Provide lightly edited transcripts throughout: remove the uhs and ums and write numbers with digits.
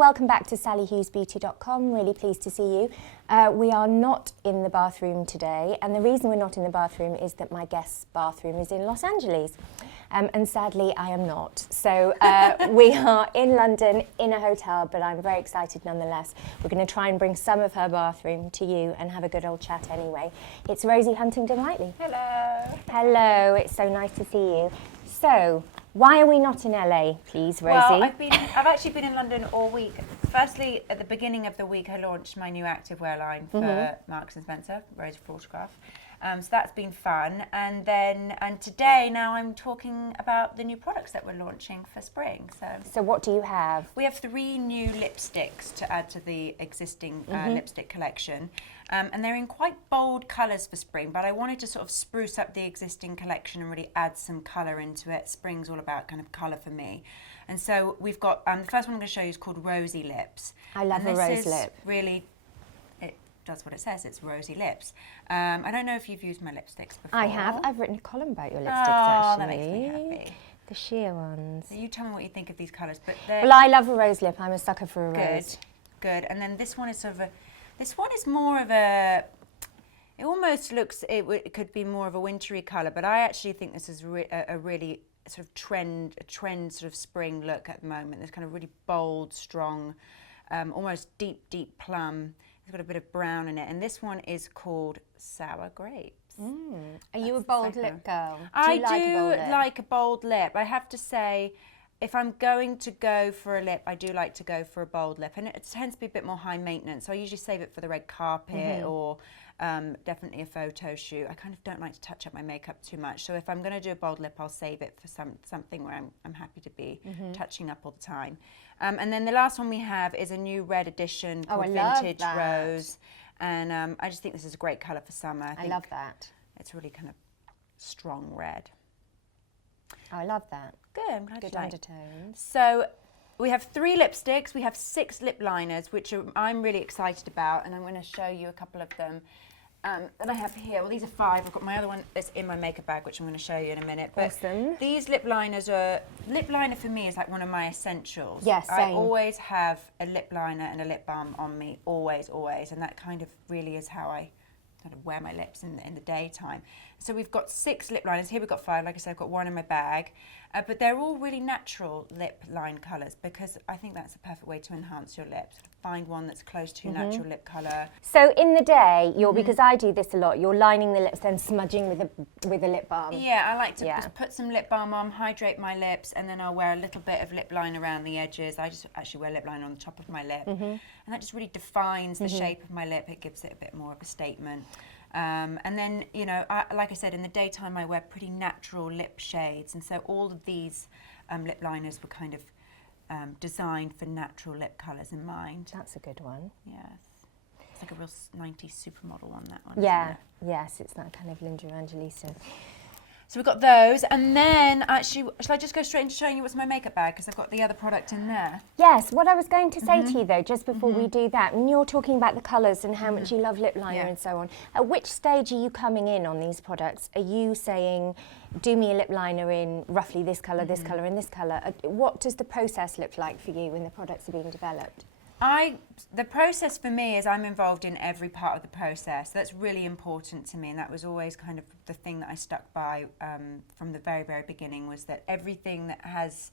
welcome back to sallyhughesbeauty.com. Really pleased to see you. We are not in the bathroom today, and the reason we're not in the bathroom is that my guest's bathroom is in Los Angeles, and sadly I am not. So we are in London in a hotel, but I'm very excited nonetheless. We're going to try and bring some of her bathroom to you and have a good old chat anyway. It's Rosie Huntington-Whiteley. Hello. Hello, it's so nice to see you. So, why are we not in LA, please, Rosie? Well, I've actually been in London all week. Firstly, at the beginning of the week, I launched my new activewear line for Marks and Spencer, Rosie Photograph. So that's been fun. And today, now I'm talking about the new products that we're launching for spring. So what do you have? We have 3 new lipsticks to add to the existing lipstick collection. And they're in quite bold colours for spring, but I wanted to sort of spruce up the existing collection and really add some colour into it. Spring's all about kind of colour for me. And so we've got, the first one I'm going to show you is called Rosie Lips. I love a rose lip. Really, it does what it says, it's Rosie Lips. I don't know if you've used my lipsticks before. I have. I've written a column about your lipsticks, actually. that makes me happy. The sheer ones. So you tell me what you think of these colours. But well, I love a rose lip. I'm a sucker for a rose. Good. And then this one is sort of this one is more of a, it almost looks, it could be more of a wintry colour, but I actually think this is a really sort of trend sort of spring look at the moment. There's kind of really bold, strong, almost deep plum. It's got a bit of brown in it. And this one is called Sour Grapes. Are you a bold lip girl? I do like a bold lip. I have to say, if I'm going to go for a lip, I do like to go for a bold lip, and it tends to be a bit more high maintenance. So I usually save it for the red carpet or definitely a photo shoot. I kind of don't like to touch up my makeup too much. So if I'm going to do a bold lip, I'll save it for something where I'm happy to be touching up all the time. And then the last one we have is a new red edition called Vintage Rose, and I just think this is a great colour for summer. I love that. It's really kind of strong red. Oh, I love that. Good, I'm glad Good you like. undertones. So we have 3 lipsticks, we have 6 lip liners, which I'm really excited about, and I'm going to show you a couple of them that I have here. Well, these are 5. I've got my other one that's in my makeup bag, which I'm going to show you in a minute. But awesome. These lip liners lip liner for me is like one of my essentials. Yes, same. I always have a lip liner and a lip balm on me, always, and that kind of really is how I kind of wear my lips in the daytime. So we've got 6 lip liners. Here we've got 5. Like I said, I've got 1 in my bag. But they're all really natural lip line colours because I think that's the perfect way to enhance your lips. Find one that's close to your natural lip colour. So in the day, because I do this a lot, you're lining the lips, then smudging with a lip balm. Yeah, I like to just put some lip balm on, hydrate my lips, and then I'll wear a little bit of lip liner around the edges. I just actually wear lip liner on the top of my lip. And that just really defines the shape of my lip. It gives it a bit more of a statement. And then, you know, like I said, in the daytime I wear pretty natural lip shades, and so all of these lip liners were kind of designed for natural lip colours in mind. That's a good one. Yes. It's like a real 90s supermodel on that one. Yeah, yes, it's that kind of Linda Evangelista. So we've got those, and then actually, shall I just go straight into showing you what's in my makeup bag, because I've got the other product in there? Yes, what I was going to say to you though, just before we do that, and you're talking about the colours and how much you love lip liner and so on, at which stage are you coming in on these products? Are you saying, do me a lip liner in roughly this colour, this colour and this colour? What does the process look like for you when the products are being developed? The process for me is I'm involved in every part of the process. That's really important to me, and that was always kind of the thing that I stuck by from the very, very beginning, was that everything that has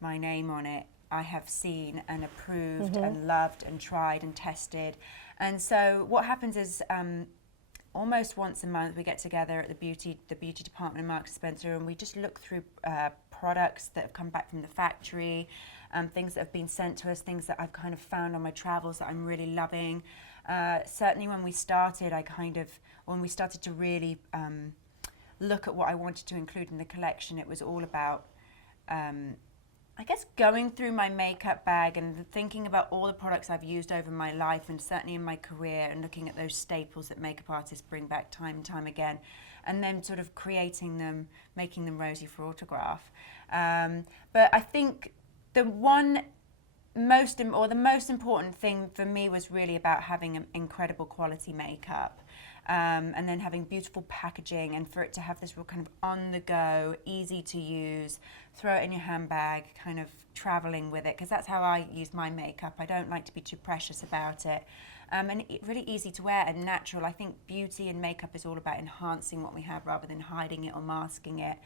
my name on it, I have seen and approved and loved and tried and tested. And so what happens is almost once a month we get together at the beauty department in Marks and Spencer, and we just look through products that have come back from the factory, things that have been sent to us, things that I've kind of found on my travels that I'm really loving. Certainly when we started, when we started to really look at what I wanted to include in the collection, it was all about I guess going through my makeup bag and thinking about all the products I've used over my life and certainly in my career, and looking at those staples that makeup artists bring back time and time again, and then sort of creating them, making them Rosie for autograph. But I think the most important thing for me was really about having an incredible quality makeup. and then having beautiful packaging, and for it to have this real kind of on-the-go, easy to use, throw it in your handbag, kind of traveling with it, because that's how I use my makeup. I don't like to be too precious about it. And really easy to wear and natural. I think beauty and makeup is all about enhancing what we have rather than hiding it or masking it,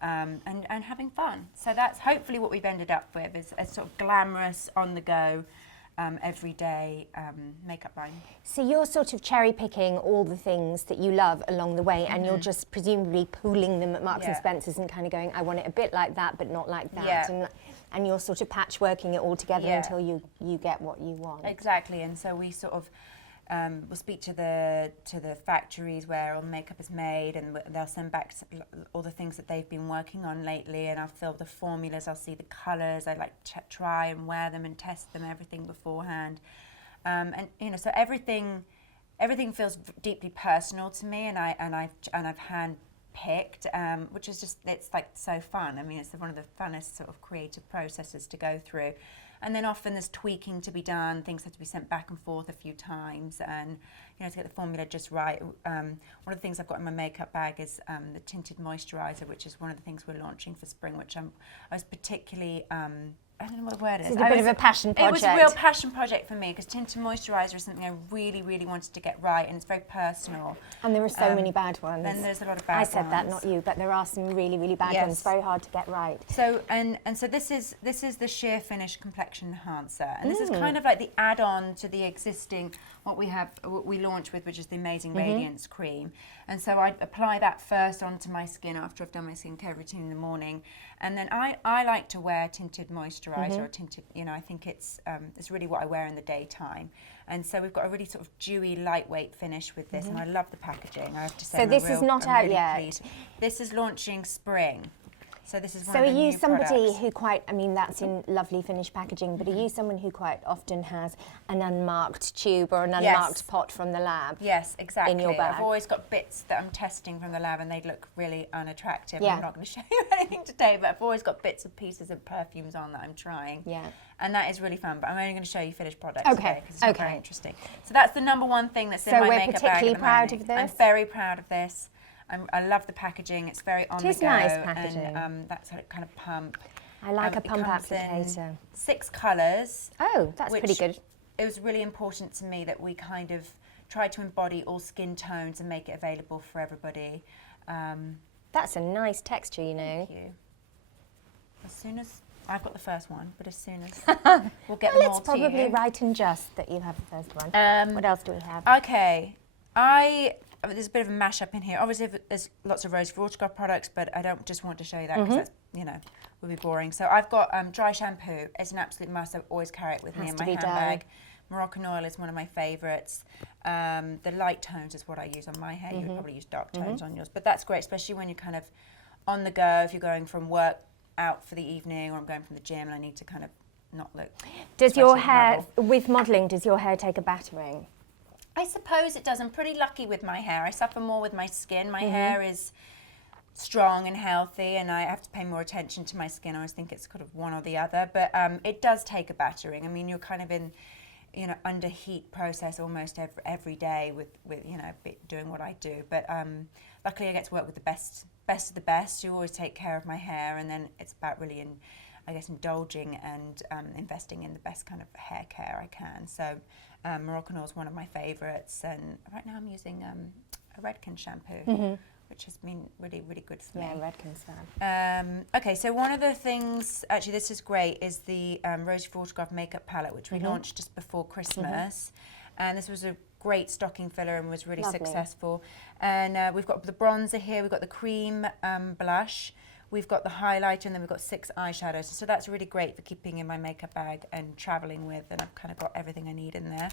and having fun. So that's hopefully what we've ended up with, is a sort of glamorous, on-the-go, everyday makeup line. So you're sort of cherry picking all the things that you love along the way, and you're just presumably pooling them at Marks and Spencer's and kind of going, I want it a bit like that, but not like that. And you're sort of patchworking it all together until you get what you want. Exactly, and so we sort of we'll speak to the factories where all the makeup is made, and they'll send back all the things that they've been working on lately, and I'll fill the formulas, I'll see the colours, I like try and wear them and test them, everything beforehand, and you know, so everything feels deeply personal to me, and I've hand-picked, which is just, it's like so fun. I mean, it's one of the funnest sort of creative processes to go through. And then often there's tweaking to be done, things have to be sent back and forth a few times, and you know, to get the formula just right. One of the things I've got in my makeup bag is the tinted moisturiser, which is one of the things we're launching for spring, which I was particularly, I don't know what the word is. It's a bit of a passion project. It was a real passion project for me, because tinted moisturiser is something I really, really wanted to get right, and it's very personal. And there are so many bad ones. And there's a lot of bad ones. I said that, not you, but there are some really, really bad ones. Very hard to get right. So and so this is the Sheer Finish Complexion Enhancer, and this is kind of like the add-on to the existing what we launched with, which is the Amazing Radiance Cream. And so I apply that first onto my skin after I've done my skincare routine in the morning, and then I like to wear tinted moisturiser or tinted. You know, I think it's really what I wear in the daytime. And so we've got a really sort of dewy, lightweight finish with this, and I love the packaging. I have to say. So this is not out yet. Pleased. This is launching spring. So this is one So of are the you new somebody products. who quite, I mean, that's in lovely finished packaging, but are you someone who quite often has an unmarked tube or an unmarked pot from the lab? Yes, exactly. In your bag? I've always got bits that I'm testing from the lab, and they look really unattractive. Yeah. I'm not going to show you anything today, but I've always got bits and pieces of perfumes on that I'm trying. Yeah. And that is really fun, but I'm only going to show you finished products Okay. today, because it's not very interesting. So that's the number one thing that's in my makeup bag. So we're particularly proud of I'm this? very proud of this. I love the packaging. It's very on the go. It is nice packaging. And that's how it kind of pump. I like a It pump comes in applicator. 6 colours. Oh, that's pretty good. It was really important to me that we kind of try to embody all skin tones and make it available for everybody. That's a nice texture, you know. Thank you. As soon as I've got the first one, but as soon as we'll get them all It's to you. probably right and just that you have the first one. What else do we have? Okay, there's a bit of a mashup in here. Obviously, there's lots of Rosie Watercraft products, but I don't just want to show you that because that's, you know, would be boring. So I've got dry shampoo. It's an absolute must. I always carry it with me in my handbag. Moroccan oil is one of my favourites. The light tones is what I use on my hair. You would probably use dark tones on yours, but that's great, especially when you're kind of on the go. If you're going from work out for the evening, or I'm going from the gym and I need to kind of not look. Does your hair, with modelling, does your hair take a battering? I suppose it does. I'm pretty lucky with my hair. I suffer more with my skin. My hair is strong and healthy, and I have to pay more attention to my skin. I always think it's kind of one or the other, but it does take a battering. I mean, you're kind of in, you know, under heat process almost every day with you know, doing what I do. But luckily I get to work with the best of the best who always take care of my hair, and then it's about really indulging and investing in the best kind of hair care I can. So Moroccan oil is one of my favourites, and right now I'm using a Redken shampoo, which has been really, really good for me. Yeah, Redken's fab. Okay, so one of the things, actually this is great, is the Rosie Watercraft makeup palette, which we launched just before Christmas. And this was a great stocking filler and was really successful. And we've got the bronzer here, we've got the cream blush, we've got the highlighter, and then we've got 6 eyeshadows. So that's really great for keeping in my makeup bag and traveling with, and I've kind of got everything I need in there.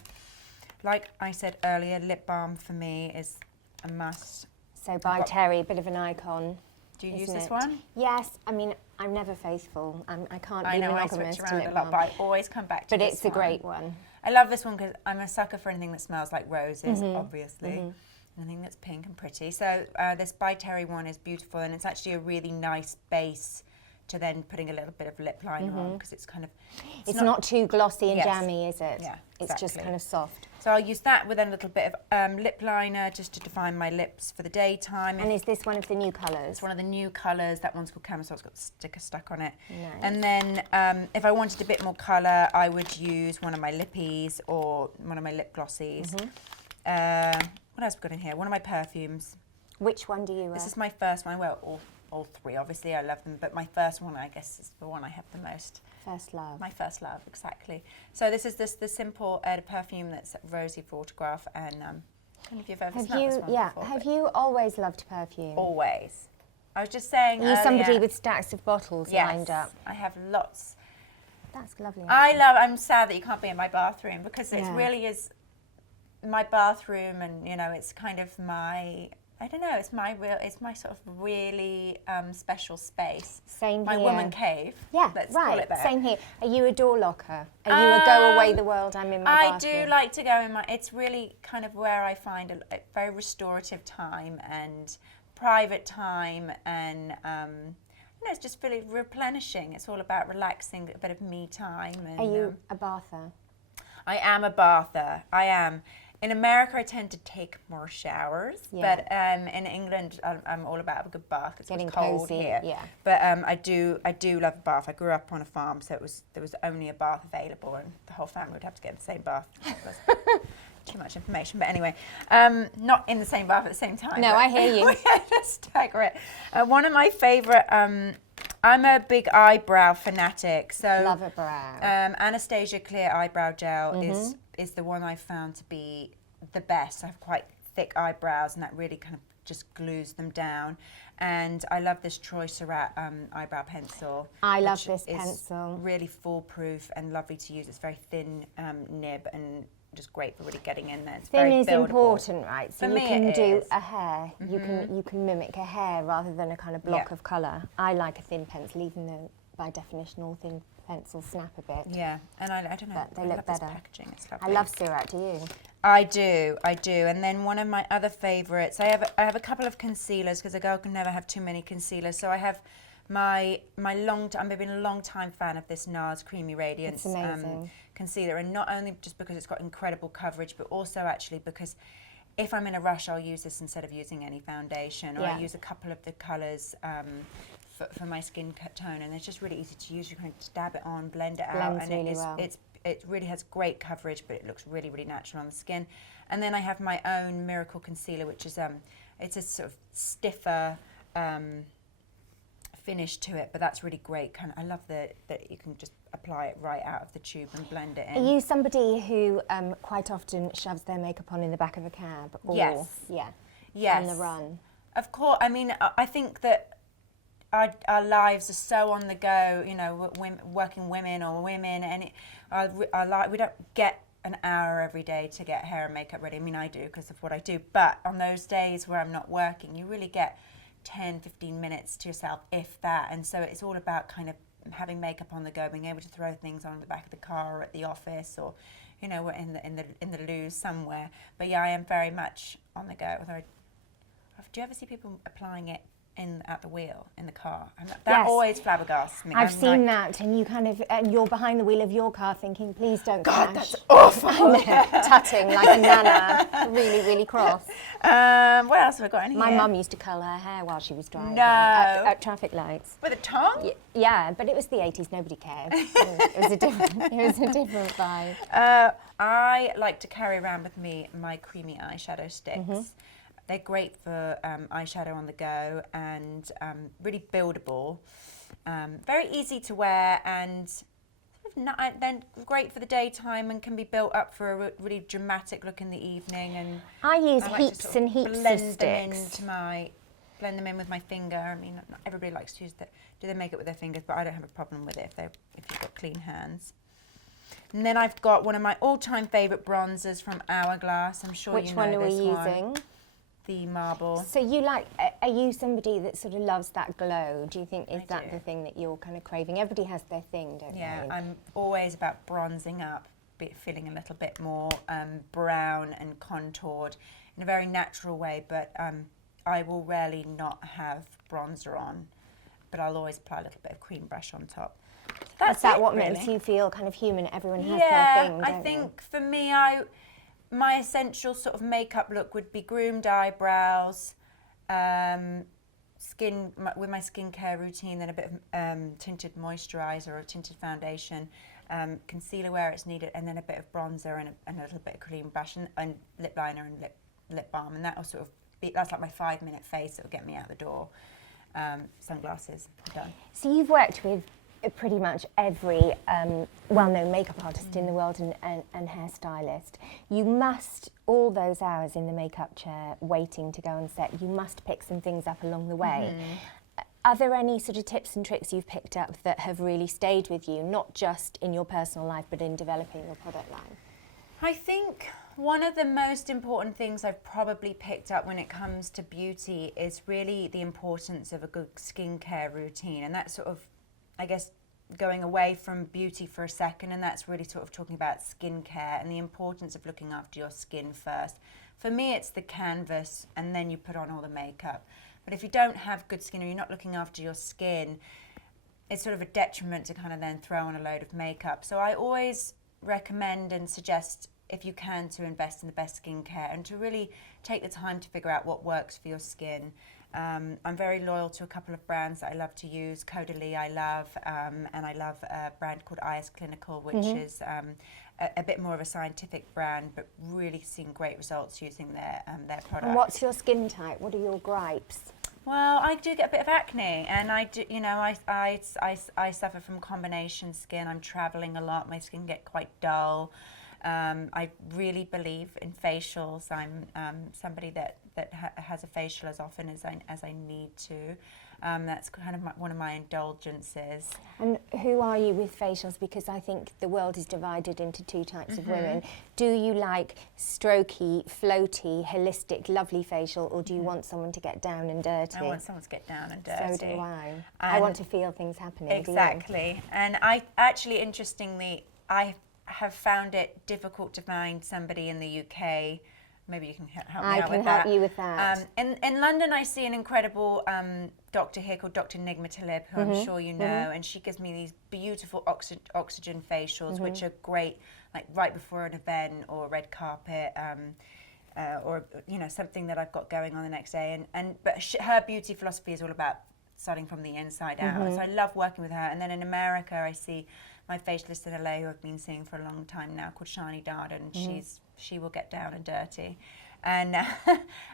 Like I said earlier, lip balm for me is a must. So by Terry, a bit of an icon. Do you use this one? Yes, I mean, I'm never faithful. I can't be monogamous to lip a lot, balm. but I always come back to but this it's a great one. I love this one because I'm a sucker for anything that smells like roses, obviously. Anything that's pink and pretty. So this By Terry one is beautiful, and it's actually a really nice base to then putting a little bit of lip liner on, because it's kind of... It's not too glossy and jammy, is it? Yeah, It's just kind of soft. So I'll use that with a little bit of lip liner just to define my lips for the daytime. And is this one of the new colours? It's one of the new colours. That one's called Camel, so it's got the sticker stuck on it. Nice. And then if I wanted a bit more colour, I would use one of my lippies or one of my lip glossies. What else have we got in here? One of my perfumes. Which one do you wear? This is my first one. Well, all three, obviously, I love them. But my first one, I guess, is the one I have the most. First love. My first love, exactly. So this is the simple perfume that's Rosie for Autograph, and I don't know if you've ever smelled this one before. Have you always loved perfume? Always. I was just saying Are you somebody with stacks of bottles lined up? I have lots. That's lovely. I'm sad that you can't be in my bathroom because it really is my bathroom, and you know, it's kind of my, I don't know, it's my sort of really special space. Same my here. woman cave. Yeah, let's right. call it that. Same here. Are you a door locker? Are you a go away the world? I'm in my bathroom. I do like to go in my. It's really kind of where I find a very restorative time and private time, and you know, it's just really replenishing. It's all about relaxing, a bit of me time. And, Are you a bather? I am a bather. I am. In America, I tend to take more showers, but in England, I'm all about a good bath. It's Getting cold cozy, here. yeah. But I do love a bath. I grew up on a farm, so there was only a bath available, and the whole family would have to get in the same bath. Too much information, but anyway, not in the same bath at the same time. No, I hear you. We had to stagger it. One of my favourite. I'm a big eyebrow fanatic, so Love a brow. Anastasia Clear Eyebrow Gel is the one I've found to be the best. I have quite thick eyebrows, and that really kind of just glues them down. And I love this Troy Surratt eyebrow pencil. I love this pencil. Really foolproof and lovely to use. It's very thin nib and just great for really getting in there. It's Thin very is buildable. important, right? So For you me can it do is. a hair. You can mimic a hair rather than a kind of block of colour. I like a thin pencil, even though by definition all thin pencils snap a bit. Yeah, and I don't know. But they I look love this better. packaging. It's I lovely. love Surratt, do you? I do. And then one of my other favourites, I have a couple of concealers because a girl can never have too many concealers. So I have I've been a long time fan of this NARS Creamy Radiance It's amazing. concealer, and not only just because it's got incredible coverage, but also actually because if I'm in a rush, I'll use this instead of using any foundation, or I use a couple of the colours for my skin tone, and it's just really easy to use. You can dab it on, blend it out, Blends and really well. it really has great coverage, but it looks really, really natural on the skin. And then I have my own Miracle Concealer, which is it's a sort of stiffer finish to it, but that's really great. I love that you can just apply it right out of the tube and blend it in. Are you somebody who quite often shoves their makeup on in the back of a cab? Or, Yes. Yeah. Yes. On the run? Of course. I mean, I think that our lives are so on the go, you know, working women, and we don't get an hour every day to get hair and makeup ready. I mean, I do because of what I do, but on those days where I'm not working, you really get 10, 15 minutes to yourself, if that. And so it's all about kind of having makeup on the go, being able to throw things on the back of the car or at the office, or, you know, in the loo somewhere. But yeah, I am very much on the go. Although, do you ever see people applying it at the wheel in the car? And that always flabbergasts me. I've seen that, and you kind of, you're behind the wheel of your car thinking, please don't God, crash. that's awful. Tutting like a nana, really, really cross. What else have I got in here? My mum used to curl her hair while she was driving No. at traffic lights. With a tongue? Yeah, but it was the 80s, nobody cared. It was a different vibe. I like to carry around with me my creamy eyeshadow sticks. They're great for eyeshadow on the go, and really buildable. Very easy to wear, and then great for the daytime, and can be built up for a really dramatic look in the evening. And I use like heaps to sort and of heaps blend of them sticks. blend them in with my finger. I mean, not everybody likes to do their makeup with their fingers, but I don't have a problem with it if you've got clean hands. And then I've got one of my all-time favourite bronzers from Hourglass. I'm sure Which you know one are we this one. using? The marble. So are you somebody that sort of loves that glow? Do you think, is that do. the thing that you're kind of craving? Everybody has their thing, don't they? Yeah, I'm always about bronzing up, feeling a little bit more brown and contoured in a very natural way, but I will rarely not have bronzer on, but I'll always apply a little bit of cream brush on top. Is that what really. makes you feel kind of human? Everyone has Yeah, their thing, I don't think they? for me, my essential sort of makeup look would be groomed eyebrows, with my skincare routine, then a bit of tinted moisturiser or tinted foundation, concealer where it's needed, and then a bit of bronzer and a little bit of cream brush and lip liner and lip balm, and that will sort of be, that's like my 5-minute face that will get me out the door. Sunglasses, done. So you've worked with pretty much every well-known makeup artist in the world and hairstylist. You must, all those hours in the makeup chair waiting to go on set, you must pick some things up along the way. Are there any sort of tips and tricks you've picked up that have really stayed with you, not just in your personal life but in developing your product line? I think one of the most important things I've probably picked up when it comes to beauty is really the importance of a good skincare routine, and that's sort of, I guess, going away from beauty for a second, and that's really sort of talking about skincare and the importance of looking after your skin first. For me, it's the canvas, and then you put on all the makeup. But if you don't have good skin or you're not looking after your skin, it's sort of a detriment to kind of then throw on a load of makeup. So I always recommend and suggest, if you can, to invest in the best skincare and to really take the time to figure out what works for your skin. I'm very loyal to a couple of brands that I love to use. Caudalie I love, and I love a brand called IS Clinical, which is a bit more of a scientific brand, but really seeing great results using their product. And what's your skin type? What are your gripes? Well, I do get a bit of acne, and I do, you know, I suffer from combination skin. I'm traveling a lot. My skin get quite dull. I really believe in facials. I'm somebody that has a facial as often as I need to. That's kind of one of my indulgences. And who are you with facials? Because I think the world is divided into two types of women. Do you like strokey, floaty, holistic, lovely facial, or do you want someone to get down and dirty? I want someone to get down and dirty. So do I. I want to feel things happening. Exactly. And I actually, interestingly, I have found it difficult to find somebody in the UK. Maybe you can help me out with that. I can help you with that. In London, I see an incredible doctor here called Dr. Nigma Talib, who I'm sure you know, and she gives me these beautiful oxygen facials, which are great, like right before an event or a red carpet, or you know, something that I've got going on the next day. But her beauty philosophy is all about starting from the inside out. So I love working with her. And then in America, I see my facialist in LA, who I've been seeing for a long time now, called Shani Darden, and she will get down and dirty. And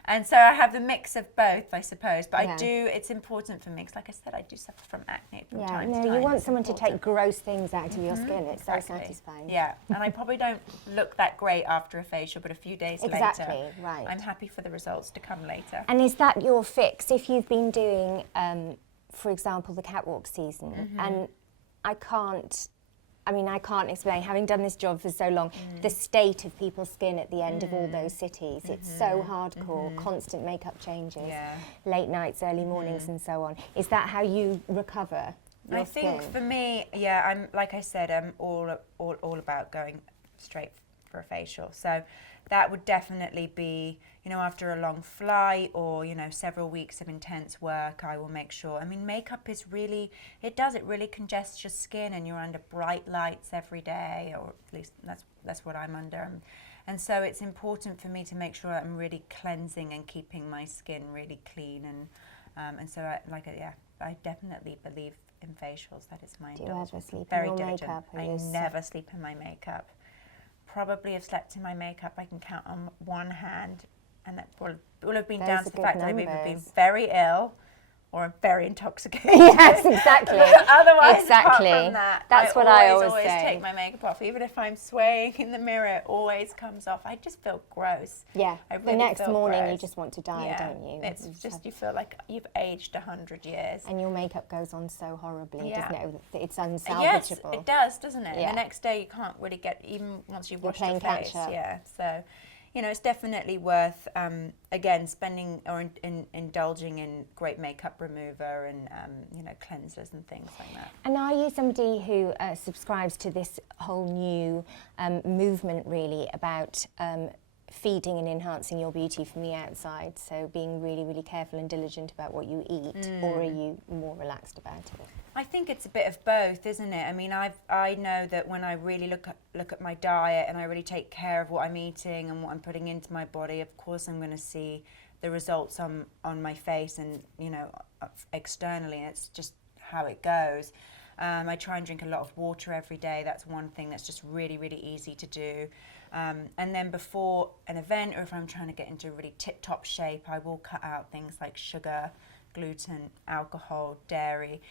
and so I have the mix of both, I suppose. But I do, it's important for me, because like I said, I do suffer from acne from time to time. You want someone to take gross things out of your skin. It's so satisfying. Yeah, and I probably don't look that great after a facial, but a few days later, right. I'm happy for the results to come later. And is that your fix? If you've been doing, for example, the catwalk season, and I can't explain, having done this job for so long, the state of people's skin at the end of all those cities. It's so hardcore, constant makeup changes, late nights, early mornings and so on. Is that how you recover your skin? I think for me, yeah, I'm, like I said, I'm all about going straight for a facial. So that would definitely be, you know, after a long flight or, you know, several weeks of intense work, I will make sure. I mean, makeup is really, it really congests your skin, and you're under bright lights every day, or at least that's what I'm under. And so it's important for me to make sure I'm really cleansing and keeping my skin really clean. And so I definitely believe in facials. That is my indulgence. Do you ever sleep Very in your diligent. makeup? I never sleep in my makeup. Probably have slept in my makeup, I can count on one hand, and that will have been down to the fact that I've either been very ill or very intoxicated. Yes, exactly. Otherwise, exactly. apart from that, that's what I always say. say. Take my makeup off, even if I'm swaying in the mirror, it always comes off. I just feel gross. Yeah. Really the next morning, gross. you just want to die, don't you? It's just you feel like you've aged 100 years. And your makeup goes on so horribly, doesn't it? It's unsalvageable. Yes, it does, doesn't it? Yeah. The next day, you can't really get, even once you've washed your face. Catch-up. Yeah. So, you know, it's definitely worth, again, spending or indulging in great makeup remover and, you know, cleansers and things like that. And are you somebody who subscribes to this whole new movement, really, about feeding and enhancing your beauty from the outside, so being really, really careful and diligent about what you eat, or are you more relaxed about it? I think it's a bit of both, isn't it? I mean, I know that when I really look at my diet and I really take care of what I'm eating and what I'm putting into my body, of course I'm going to see the results on my face and, you know, externally. And it's just how it goes. I try and drink a lot of water every day. That's one thing that's just really, really easy to do. And then before an event, or if I'm trying to get into really tip-top shape, I will cut out things like sugar, gluten, alcohol, dairy,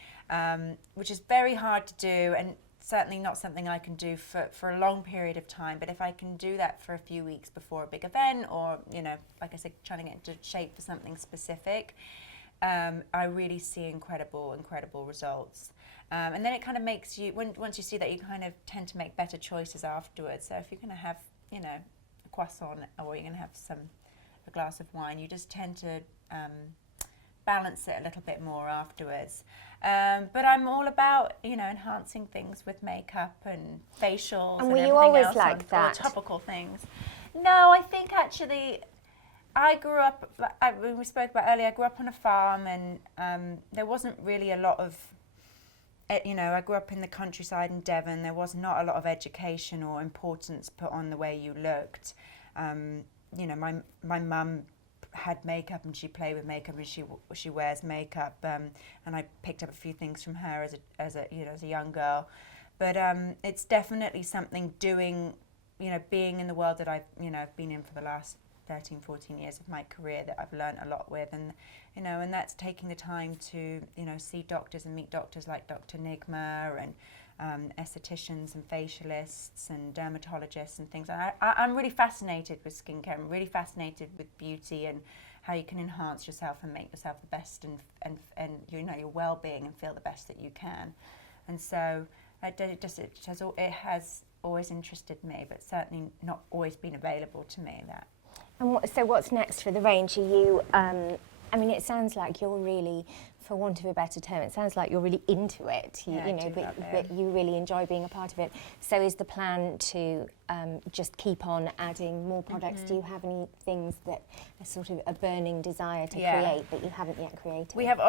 which is very hard to do and certainly not something I can do for a long period of time. But if I can do that for a few weeks before a big event, or, you know, like I said, trying to get into shape for something specific, I really see incredible results. And then it kind of makes you, once you see that, you kind of tend to make better choices afterwards. So if you're going to have, you know, a croissant, or you're going to have a glass of wine, you just tend to balance it a little bit more afterwards. But I'm all about, you know, enhancing things with makeup and facials and were you everything always else, like or that? topical things. No, I think actually I grew up, we spoke about earlier, I grew up on a farm, and there wasn't really a lot of, you know, I grew up in the countryside in Devon. There was not a lot of education or importance put on the way you looked. You know, my mum had makeup, and she played with makeup, and she wears makeup, and I picked up a few things from her as a young girl. But it's definitely something doing, you know, being in the world that I've, you know, been in for the last 13, 14 years of my career, that I've learned a lot with. And, you know, and that's taking the time to, you know, see doctors and meet doctors like Dr. Nigma, and estheticians and facialists and dermatologists and things. I'm really fascinated with skincare. I'm really fascinated with beauty and how you can enhance yourself and make yourself the best, and you know, your well-being, and feel the best that you can. And so it has always interested me, but certainly not always been available to me, that. And so what's next for the range? Are you, I mean, it sounds like you're really, for want of a better term, it sounds like you're really into it, you know, but you really enjoy being a part of it. So is the plan to just keep on adding more products? Do you have any things that are sort of a burning desire to create that you haven't yet created? We have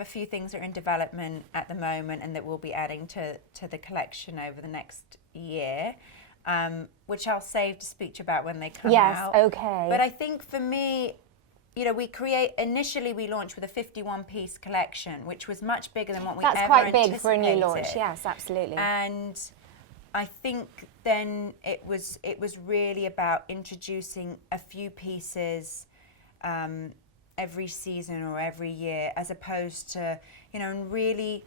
a few things that are in development at the moment, and that we'll be adding to the collection over the next year. Which I'll save to speak to you about when they come out. Yes, okay. But I think for me, you know, initially we launched with a 51-piece collection, which was much bigger than what we ever anticipated. That's quite big for a new launch, yes, absolutely. And I think then it was really about introducing a few pieces every season or every year, as opposed to, you know, and really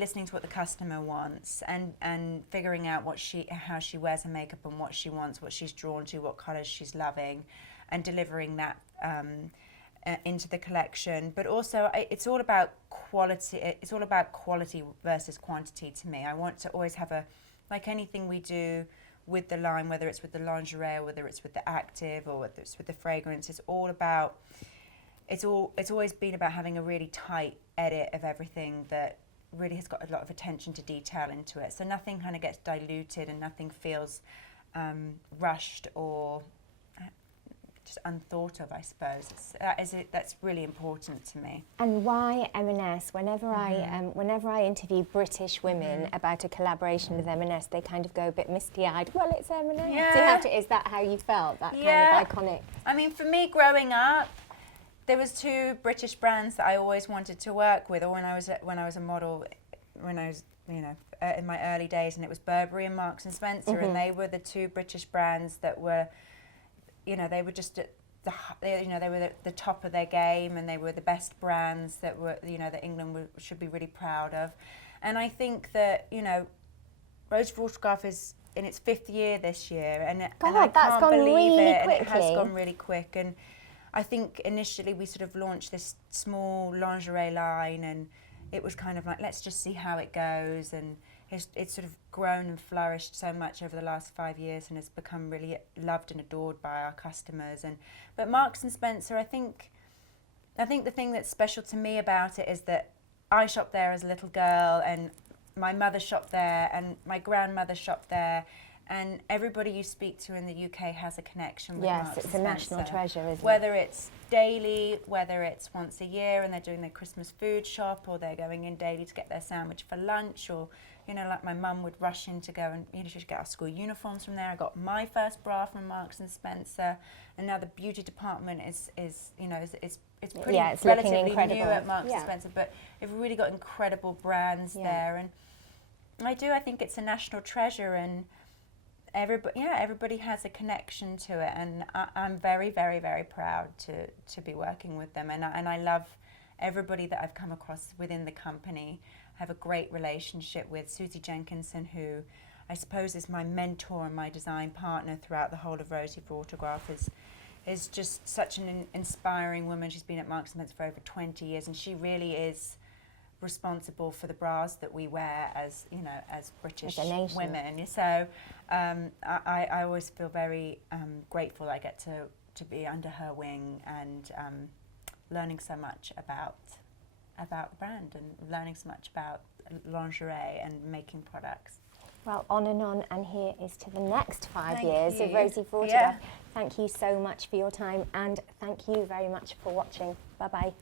listening to what the customer wants, and figuring out how she wears her makeup, and what she wants, what she's drawn to, what colours she's loving, and delivering that into the collection. But also, it's all about quality. It's all about quality versus quantity to me. I want to always have like anything we do with the line, whether it's with the lingerie, or whether it's with the active, or whether it's with the fragrance, it's always been about having a really tight edit of everything that really has got a lot of attention to detail into it. So nothing kind of gets diluted, and nothing feels rushed or just unthought of, I suppose. That's really important to me. And why M&S? Whenever I interview British women about a collaboration with M&S, they kind of go a bit misty-eyed. Well, it's M&S. Yeah. Is that how you felt? That kind of iconic? I mean, for me, growing up, there was two British brands that I always wanted to work with, or when I was a model, when I was, you know, in my early days, and it was Burberry and Marks and Spencer, and they were the two British brands that were, you know, they were just at they were the top of their game, and they were the best brands that were, you know, that England should be really proud of. And I think that, you know, Rosie Watercraft is in its 5th year this year, and I can't believe it, and it has gone really quick. And I think initially we sort of launched this small lingerie line, and it was kind of like, let's just see how it goes. And it's sort of grown and flourished so much over the last 5 years, and has become really loved and adored by our customers. But Marks and Spencer, I think the thing that's special to me about it is that I shopped there as a little girl, and my mother shopped there, and my grandmother shopped there, And everybody you speak to in the UK has a connection with Yes, Marks it's and a national Spencer. treasure, isn't it? Whether it's daily, whether it's once a year and they're doing their Christmas food shop, or they're going in daily to get their sandwich for lunch, or, you know, like my mum would rush in to go and, you know, she'd get our school uniforms from there. I got my first bra from Marks and Spencer, and now the beauty department is you know, it's pretty Yeah, it's looking relatively incredible. new at Marks Yeah. and Spencer, but they've really got incredible brands Yeah. there. And I think it's a national treasure, and everybody has a connection to it, and I'm very, very, very proud to be working with them, and I love everybody that I've come across within the company. I have a great relationship with Susie Jenkinson, who I suppose is my mentor and my design partner throughout the whole of Rosie for Autograph. Is just such an inspiring woman. She's been at Marks & Spencer for over 20 years, and she really is responsible for the bras that we wear as, you know, as British women. So I always feel very grateful I get to be under her wing, and learning so much about the brand, and learning so much about lingerie and making products. Well, on, and here is to the next 5 Thank years of you. Rosie for Yeah. Autograph. Thank you so much for your time, and thank you very much for watching. Bye-bye.